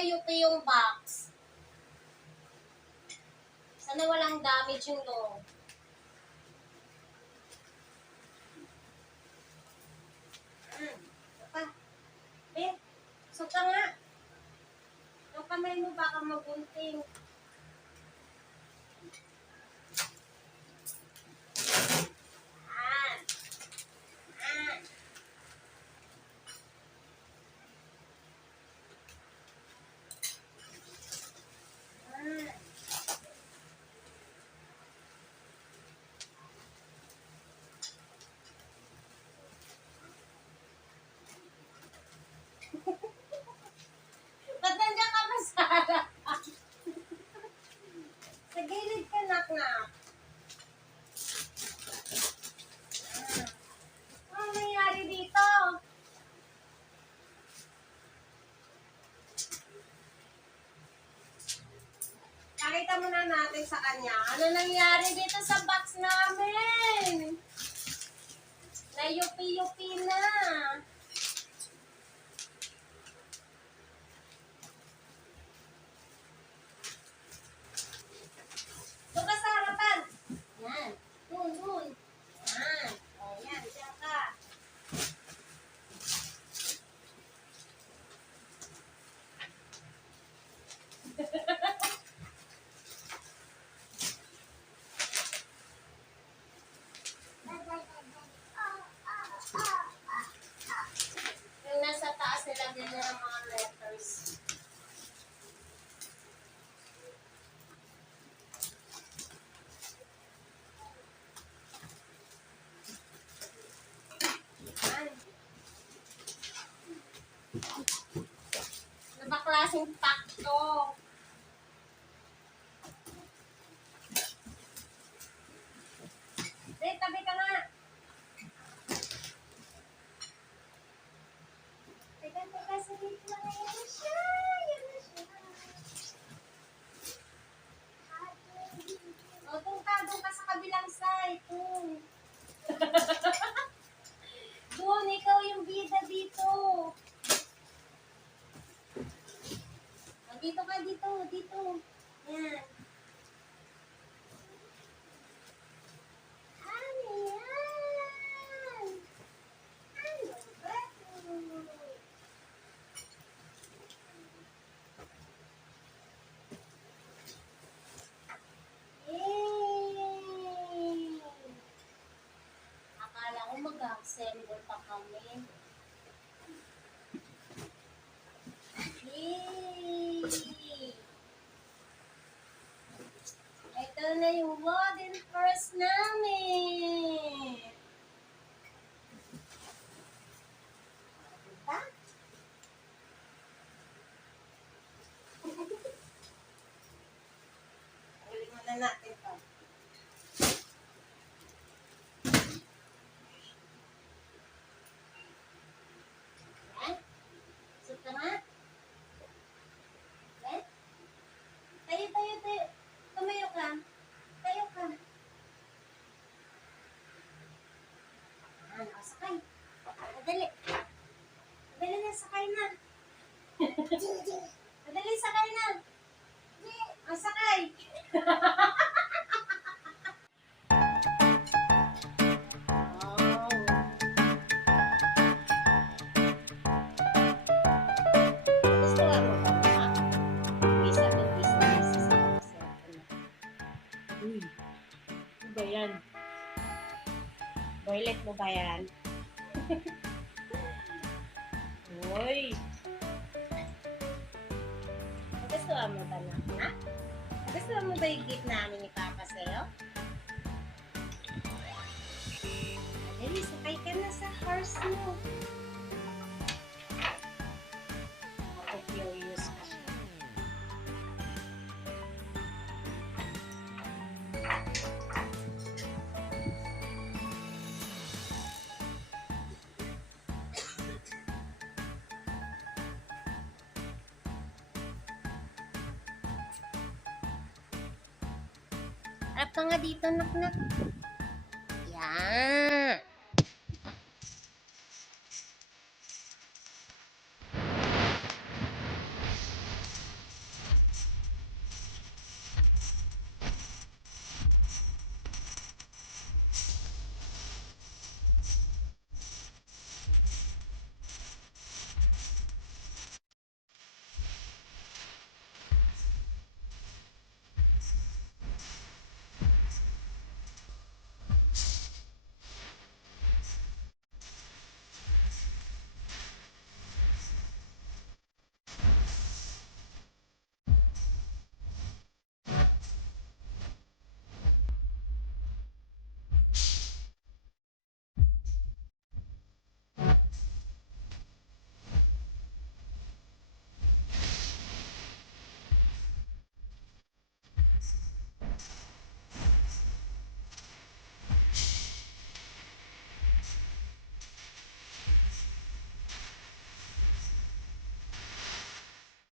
yuki yung box. Sana walang damage yung loob. Suka nga. Yung kamay mo baka magunting. Ba't nandiyan ka masara? Sa gilid ka, nak-nak. Ano nangyari dito? Pakita muna natin sa kanya. Ano nangyari dito sa box namin? Nayupi-yupi na. Doon ka sa harapan. Yan. Dun. Yan. O, yan. Diyan ka. Yung nasa taas nilagyan niya ng mga letters. Ano ba klaseng pack to? Tabi ka nga. Teka, sabihin ko na yan siya. O, doon ka sa kabilang side. Doon, ikaw yung bida dito. Dito ka, dito. Yan. Ano yan? Ano ba ito? Yay! Akala ko mag-assemble pa kami. Yay! Ito na yung wooden purse namin. Diba? Ulit muna natin ito. Yan. Suka nga. Yan. Tayo. Tumayo ka. Tayo ka. Sakay. Madali. Madali na, sakay na. Madali, sakay na. Sakay. Gusto nga mo ba? Isa sa uy, ano ba yan? Toilet mo ba yan? Uy! Gusto mo ba na? Gusto mo ba yung gift namin ni Papa sa'yo? Dali, sakay ka na sa horse mo. Ako curious ka siya. Harap ka nga dito, nak-nak. Yan.